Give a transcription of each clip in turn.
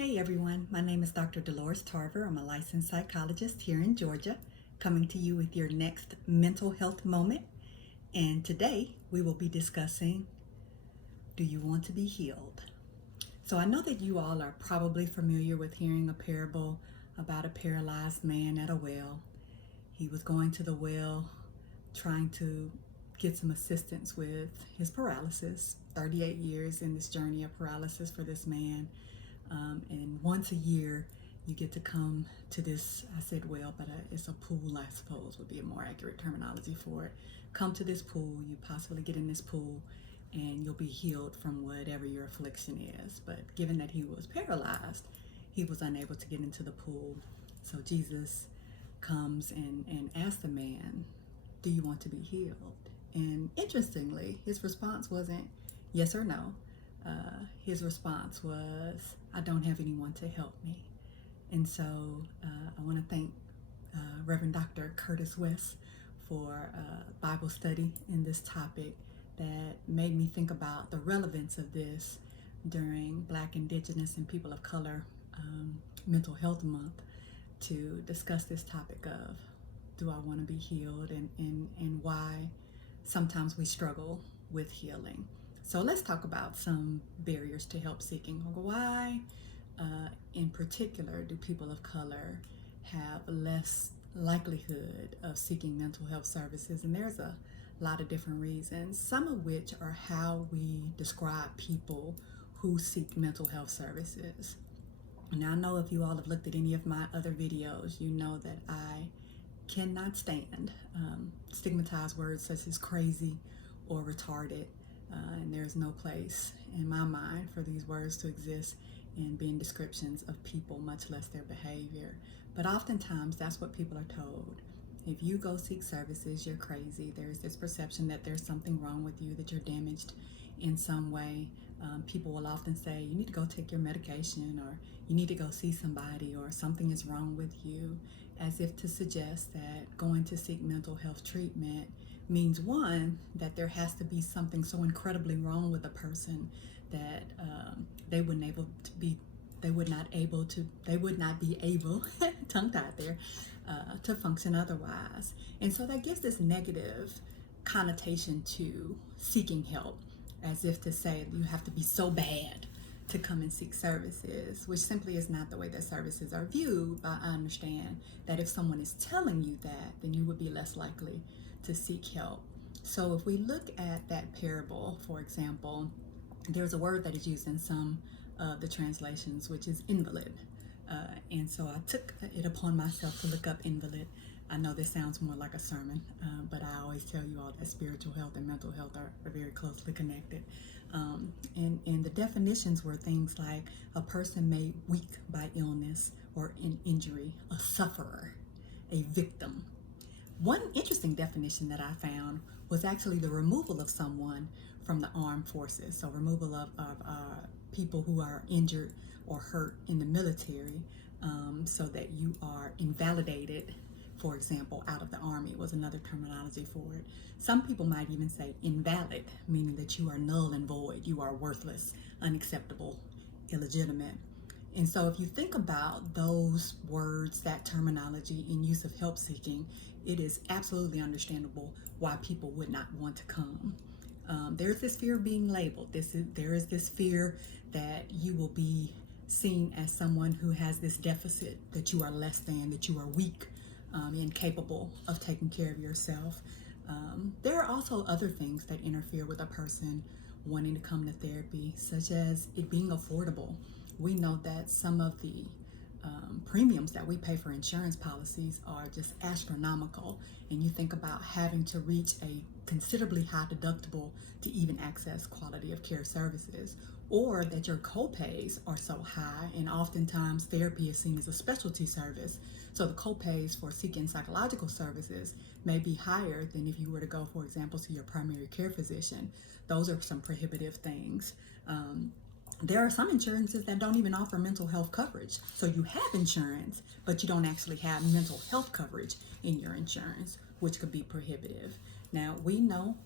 Hey everyone, my name is Dr. Dolores Tarver. I'm a licensed psychologist here in Georgia, coming to you with your next mental health moment. And today we will be discussing, do you want to be healed? So I know that you all are probably familiar with hearing a parable about a paralyzed man at a well. He was going to the well trying to get some assistance with his paralysis. 38 years in this journey of paralysis for this man. And once a year, you get to come to this, I said well, but it's a pool, I suppose, would be a more accurate terminology for it. Come to this pool, you possibly get in this pool, and you'll be healed from whatever your affliction is. But given that he was paralyzed, he was unable to get into the pool. So Jesus comes and asks the man, do you want to be healed? And interestingly, his response wasn't yes or no. His response was, I don't have anyone to help me. And so I want to thank Reverend Dr. Curtis West for Bible study in this topic that made me think about the relevance of this during Black, Indigenous, and People of Color Mental Health Month to discuss this topic of do I want to be healed and why sometimes we struggle with healing. So let's talk about some barriers to help seeking. Why, in particular, do people of color have less likelihood of seeking mental health services? And there's a lot of different reasons, some of which are how we describe people who seek mental health services. Now, I know if you all have looked at any of my other videos, you know that I cannot stand stigmatized words such as crazy or retarded. And there's no place in my mind for these words to exist in being descriptions of people, much less their behavior. But oftentimes that's what people are told. If you go seek services, you're crazy. There's this perception that there's something wrong with you, that you're damaged in some way. People will often say, you need to go take your medication, or you need to go see somebody, or something is wrong with you, as if to suggest that going to seek mental health treatment means, one, that there has to be something so incredibly wrong with a person that they would not be able tongue-tied there, to function otherwise. And so that gives this negative connotation to seeking help, as if to say you have to be so bad to come and seek services, which simply is not the way that services are viewed. But I understand that if someone is telling you that, then you would be less likely to seek help. So if we look at that parable, for example, there's a word that is used in some of the translations, which is invalid. And so I took it upon myself to look up invalid. I know this sounds more like a sermon, but I always tell you all that spiritual health and mental health are very closely connected. And the definitions were things like a person made weak by illness or an injury, a sufferer, a victim. One interesting definition that I found was actually the removal of someone from the armed forces. So removal of people who are injured or hurt in the military, so that you are invalidated, for example, out of the army was another terminology for it. Some people might even say invalid, meaning that you are null and void, you are worthless, unacceptable, illegitimate. And so if you think about those words, that terminology in use of help seeking, it is absolutely understandable why people would not want to come. There's this fear of being labeled. There is this fear that you will be seen as someone who has this deficit, that you are less than, that you are weak, incapable of taking care of yourself. There are also other things that interfere with a person wanting to come to therapy, such as it being affordable. We know that some of the premiums that we pay for insurance policies are just astronomical, and you think about having to reach a considerably high deductible to even access quality of care services, or that your co-pays are so high, and oftentimes therapy is seen as a specialty service. So the co-pays for seeking psychological services may be higher than if you were to go, for example, to your primary care physician. Those are some prohibitive things. There are some insurances that don't even offer mental health coverage. So you have insurance, but you don't actually have mental health coverage in your insurance, which could be prohibitive. Now, we know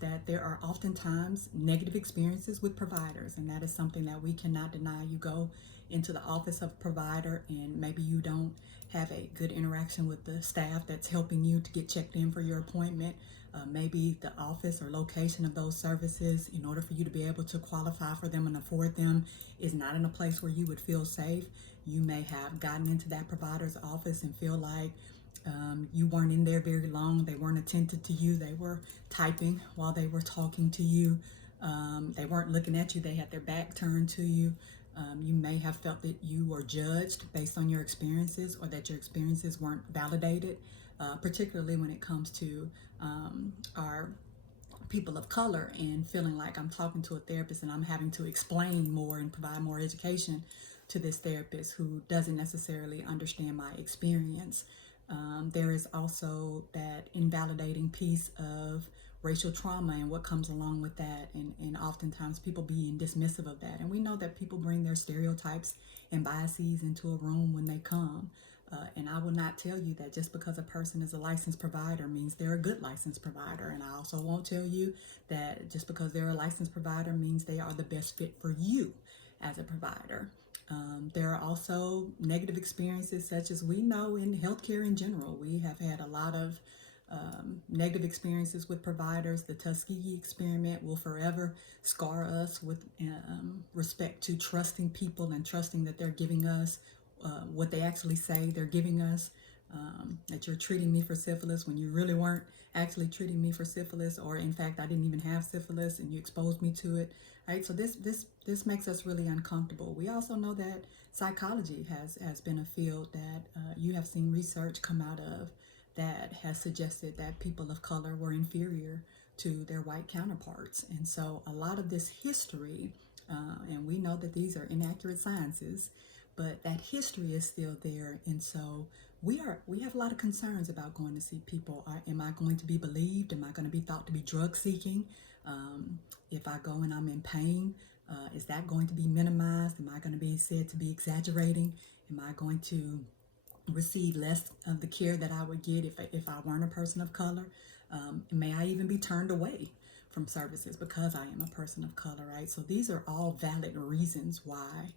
that there are oftentimes negative experiences with providers, and that is something that we cannot deny. You go into the office of a provider, and maybe you don't have a good interaction with the staff that's helping you to get checked in for your appointment. Maybe the office or location of those services, in order for you to be able to qualify for them and afford them, is not in a place where you would feel safe. You may have gotten into that provider's office and feel like you weren't in there very long. They weren't attentive to you. They were typing while they were talking to you. They weren't looking at you. They had their back turned to you. You may have felt that you were judged based on your experiences, or that your experiences weren't validated, particularly when it comes to our people of color, and feeling like I'm talking to a therapist and I'm having to explain more and provide more education to this therapist who doesn't necessarily understand my experience. There is also that invalidating piece of racial trauma and what comes along with that, and oftentimes people being dismissive of that. And we know that people bring their stereotypes and biases into a room when they come. And I will not tell you that just because a person is a licensed provider means they're a good licensed provider. And I also won't tell you that just because they're a licensed provider means they are the best fit for you as a provider. There are also negative experiences, such as we know in healthcare in general. We have had a lot of negative experiences with providers. The Tuskegee experiment will forever scar us with respect to trusting people and trusting that they're giving us what they actually say they're giving us. That you're treating me for syphilis when you really weren't actually treating me for syphilis, or in fact I didn't even have syphilis and you exposed me to it. Right? So this makes us really uncomfortable. We also know that psychology has been a field that you have seen research come out of that has suggested that people of color were inferior to their white counterparts. And so a lot of this history, and we know that these are inaccurate sciences, but that history is still there. And so we have a lot of concerns about going to see people. Am I going to be believed? Am I going to be thought to be drug seeking? If I go and I'm in pain, is that going to be minimized? Am I going to be said to be exaggerating? Am I going to receive less of the care that I would get if I weren't a person of color? May I even be turned away from services because I am a person of color, right? So these are all valid reasons why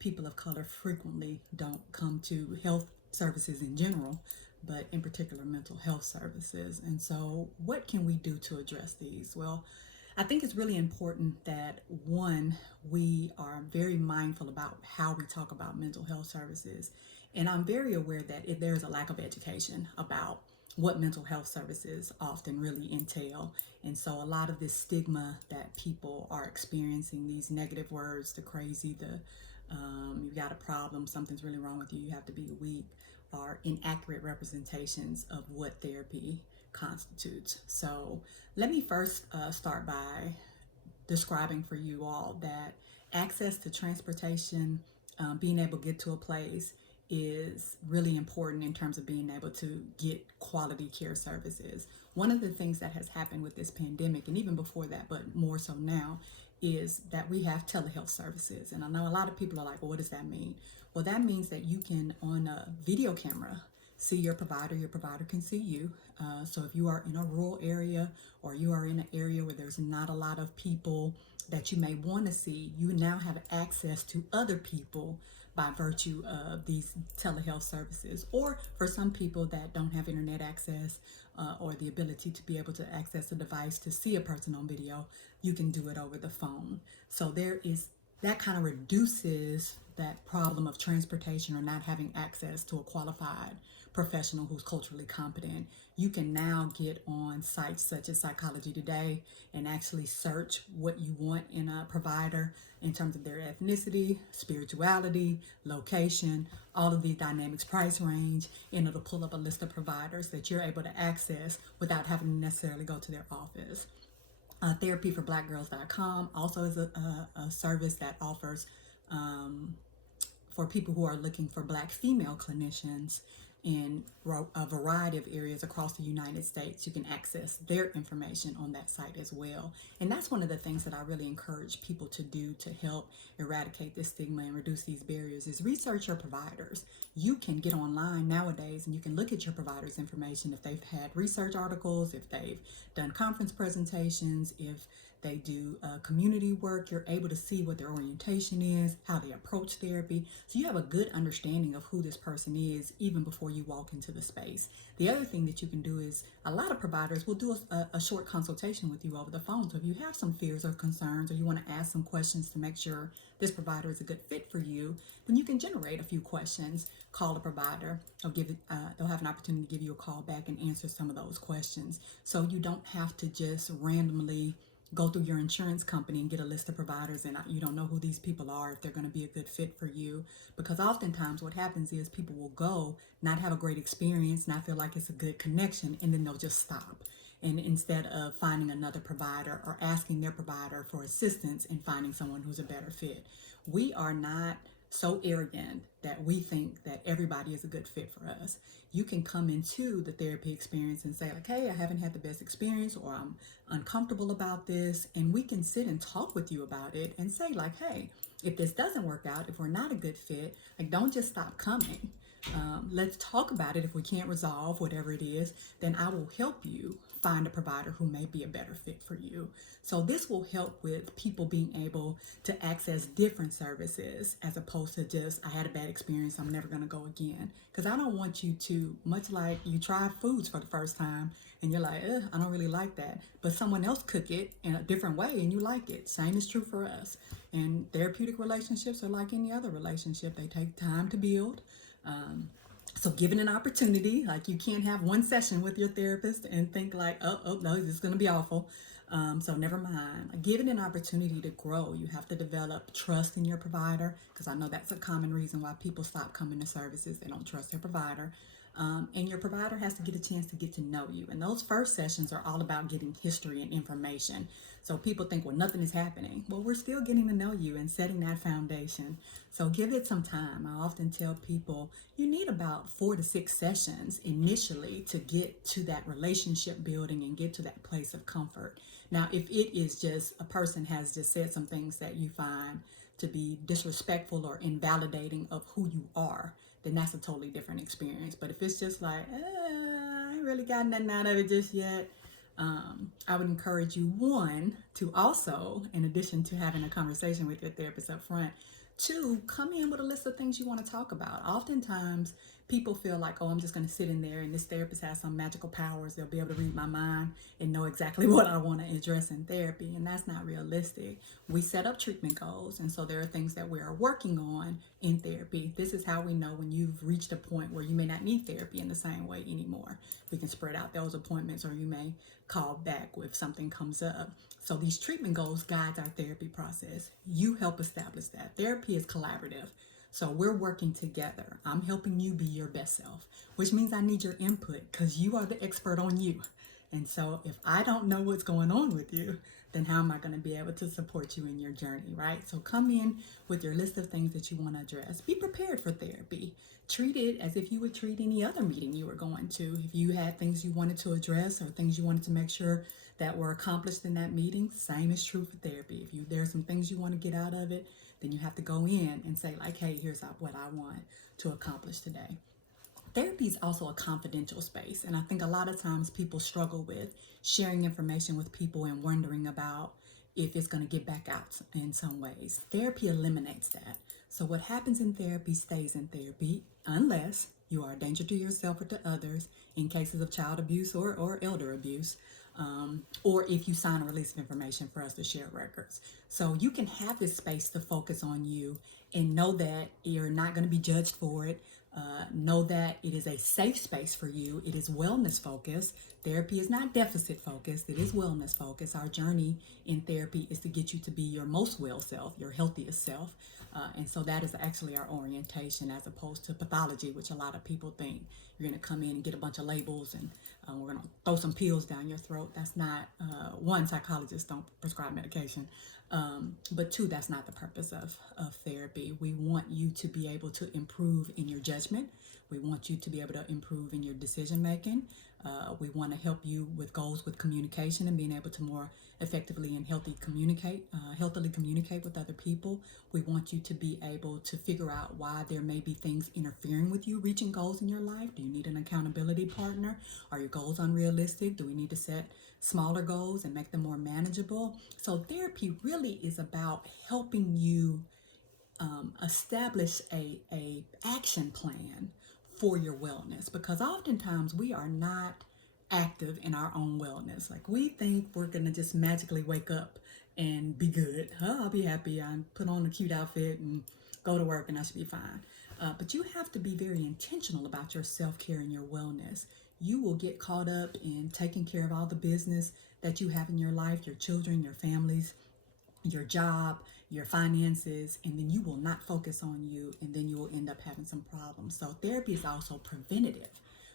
people of color frequently don't come to health services in general, but in particular mental health services. And so what can we do to address these? Well, I think it's really important that, one, we are very mindful about how we talk about mental health services. And I'm very aware that if there's a lack of education about what mental health services often really entail. And so a lot of this stigma that people are experiencing, these negative words, the crazy, the you've got a problem, something's really wrong with you, you have to be weak, are inaccurate representations of what therapy constitutes. So let me first start by describing for you all that access to transportation, being able to get to a place, is really important in terms of being able to get quality care services. One of the things that has happened with this pandemic, and even before that, but more so now, is that we have telehealth services. And I know a lot of people are like, well, what does that mean? Well, that means that you can, on a video camera, see your provider can see you. So if you are in a rural area, or you are in an area where there's not a lot of people that you may want to see, you now have access to other people by virtue of these telehealth services. Or for some people that don't have internet access, or the ability to be able to access a device to see a person on video, you can do it over the phone. So there is that kind of reduces that problem of transportation or not having access to a qualified professional who's culturally competent. You can now get on sites such as Psychology Today and actually search what you want in a provider in terms of their ethnicity, spirituality, location, all of these dynamics, price range, and it'll pull up a list of providers that you're able to access without having to necessarily go to their office. Therapyforblackgirls.com also is a service that offers for people who are looking for Black female clinicians in a variety of areas across the United States. You can access their information on that site as well. And that's one of the things that I really encourage people to do to help eradicate this stigma and reduce these barriers is research your providers. You can get online nowadays and you can look at your providers' information if they've had research articles, if they've done conference presentations, if they do community work. You're able to see what their orientation is, how they approach therapy. So you have a good understanding of who this person is even before you walk into the space. The other thing that you can do is a lot of providers will do a short consultation with you over the phone. So if you have some fears or concerns, or you want to ask some questions to make sure this provider is a good fit for you, then you can generate a few questions, call the provider, they'll have an opportunity to give you a call back and answer some of those questions. So you don't have to just randomly go through your insurance company and get a list of providers and you don't know who these people are, if they're going to be a good fit for you. Because oftentimes what happens is people will go, not have a great experience, not feel like it's a good connection, and then they'll just stop. And instead of finding another provider or asking their provider for assistance in finding someone who's a better fit. We are not so arrogant that we think that everybody is a good fit for us. You can come into the therapy experience and say like, hey, I haven't had the best experience, or I'm uncomfortable about this, and we can sit and talk with you about it and say like, hey, if this doesn't work out, if we're not a good fit, like don't just stop coming. Let's talk about it. If we can't resolve whatever it is, then I will help you find a provider who may be a better fit for you. So this will help with people being able to access different services as opposed to just, I had a bad experience, I'm never going to go again. Because I don't want you to, much like you try foods for the first time and you're like, I don't really like that. But someone else cook it in a different way and you like it. Same is true for us. And therapeutic relationships are like any other relationship. They take time to build. So given an opportunity, like you can't have one session with your therapist and think like, oh no, this is going to be awful. So never mind. Given an opportunity to grow, you have to develop trust in your provider, because I know that's a common reason why people stop coming to services. They don't trust their provider. And your provider has to get a chance to get to know you. And those first sessions are all about getting history and information. So people think, well, nothing is happening. Well, we're still getting to know you and setting that foundation. So give it some time. I often tell people you need about 4 to 6 sessions initially to get to that relationship building and get to that place of comfort. Now, if it is just a person has just said some things that you find to be disrespectful or invalidating of who you are, then that's a totally different experience. But if it's just like, I ain't really got nothing out of it just yet, I would encourage you, one, to also, in addition to having a conversation with your therapist up front, 2, come in with a list of things you want to talk about. Oftentimes, people feel like, oh, I'm just going to sit in there and this therapist has some magical powers. They'll be able to read my mind and know exactly what I want to address in therapy. And that's not realistic. We set up treatment goals. And so there are things that we are working on in therapy. This is how we know when you've reached a point where you may not need therapy in the same way anymore. We can spread out those appointments, or you may call back if something comes up. So these treatment goals guide our therapy process. You help establish that. Therapy is collaborative. So we're working together. I'm helping you be your best self, which means I need your input because you are the expert on you. And so if I don't know what's going on with you, then how am I going to be able to support you in your journey, right? So come in with your list of things that you want to address. Be prepared for therapy. Treat it as if you would treat any other meeting you were going to. If you had things you wanted to address or things you wanted to make sure that were accomplished in that meeting, same is true for therapy. If there's some things you want to get out of it, then you have to go in and say like, hey, here's what I want to accomplish today. Therapy is also a confidential space, and I think a lot of times people struggle with sharing information with people and wondering about if it's going to get back out in some ways. Therapy eliminates that. So what happens in therapy stays in therapy unless you are a danger to yourself or to others in cases of child abuse or elder abuse, or if you sign a release of information for us to share records. So you can have this space to focus on you and know that you're not going to be judged for it. Know that it is a safe space for you. It is wellness focused. Therapy is not deficit focused. It is wellness focused. Our journey in therapy is to get you to be your most well self, your healthiest self. And so that is actually our orientation as opposed to pathology, which a lot of people think you're going to come in and get a bunch of labels and we're going to throw some pills down your throat. That's not, one, psychologists don't prescribe medication. But two, that's not the purpose of therapy. We want you to be able to improve in your judgment. We want you to be able to improve in your decision making. We want to help you with goals with communication and being able to more effectively and healthily communicate with other people. We want you to be able to figure out why there may be things interfering with you reaching goals in your life. Do you need an accountability partner? Are your goals unrealistic? Do we need to set smaller goals and make them more manageable? So therapy really is about helping you establish a action plan for your wellness, because oftentimes we are not active in our own wellness. Like, we think we're gonna just magically wake up and be good. I'll be happy. I put on a cute outfit and go to work and I should be fine. But you have to be very intentional about your self-care and your wellness. You will get caught up in taking care of all the business that you have in your life, your children, your families, your job, your finances, and then you will not focus on you, and then you will end up having some problems. So therapy is also preventative.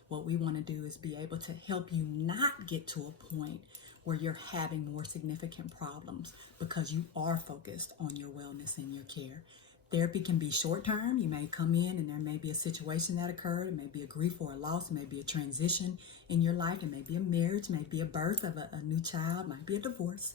What we want to do is be able to help you not get to a point where you're having more significant problems because you are focused on your wellness and your care. Therapy can be short term. You may come in and there may be a situation that occurred. It may be a grief or a loss. It may be a transition in your life. It may be a marriage, it may be a birth of a new child, might be a divorce.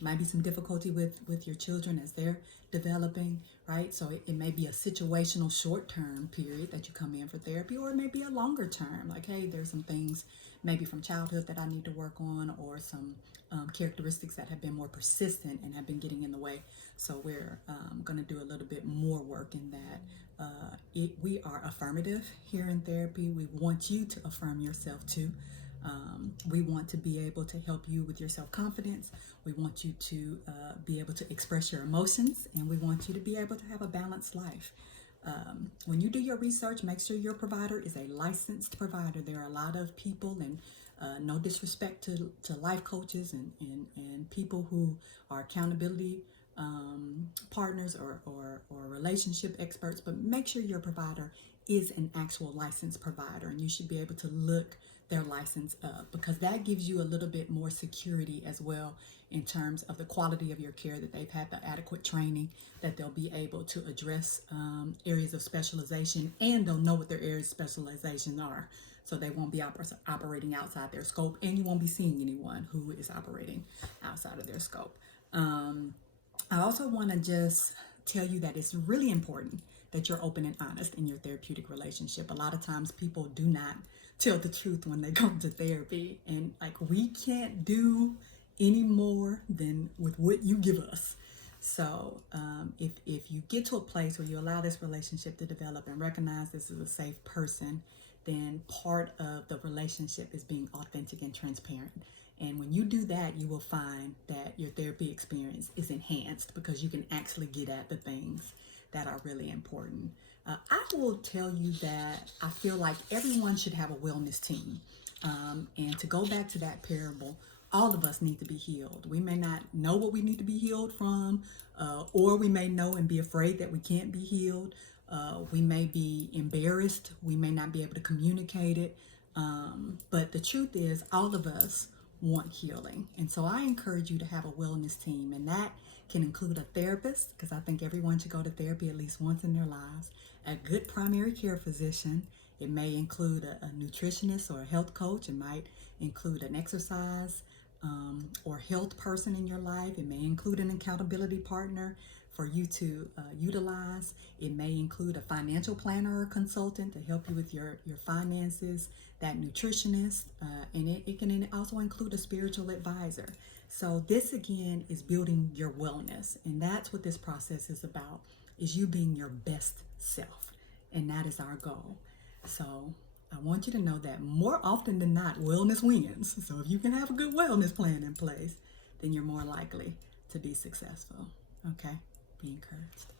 Might be some difficulty with your children as they're developing, right? So it may be a situational short-term period that you come in for therapy, or it may be a longer term, like, hey, there's some things maybe from childhood that I need to work on, or some characteristics that have been more persistent and have been getting in the way. So we're going to do a little bit more work in that. We are affirmative here in therapy. We want you to affirm yourself too. We want to be able to help you with your self-confidence. We want you to be able to express your emotions, and we want you to be able to have a balanced life. When you do your research, make sure your provider is a licensed provider. There are a lot of people, and no disrespect to life coaches and people who are accountability partners or relationship experts, but make sure your provider is an actual licensed provider, and you should be able to look their license up, because that gives you a little bit more security as well in terms of the quality of your care, that they've had the adequate training, that they'll be able to address areas of specialization, and they'll know what their areas of specialization are, so they won't be operating outside their scope, and you won't be seeing anyone who is operating outside of their scope. I also want to just tell you that it's really important that you're open and honest in your therapeutic relationship. A lot of times people do not tell the truth when they come to therapy, and like, we can't do any more than with what you give us. So if you get to a place where you allow this relationship to develop and recognize this is a safe person, then part of the relationship is being authentic and transparent. And when you do that, you will find that your therapy experience is enhanced, because you can actually get at the things that are really important. I will tell you that I feel like everyone should have a wellness team. And to go back to that parable, all of us need to be healed. We may not know what we need to be healed from, or we may know and be afraid that we can't be healed. We may be embarrassed. We may not be able to communicate it. But the truth is, all of us want healing. And so I encourage you to have a wellness team, and that can include a therapist, because I think everyone should go to therapy at least once in their lives, a good primary care physician. It may include a nutritionist or a health coach. It might include an exercise or health person in your life. It may include an accountability partner for you to utilize. It may include a financial planner or consultant to help you with your finances, that nutritionist, and it can also include a spiritual advisor. So this again is building your wellness, and that's what this process is about, is you being your best self, and that is our goal. So I want you to know that more often than not, wellness wins. So if you can have a good wellness plan in place, then you're more likely to be successful. Okay? Be encouraged.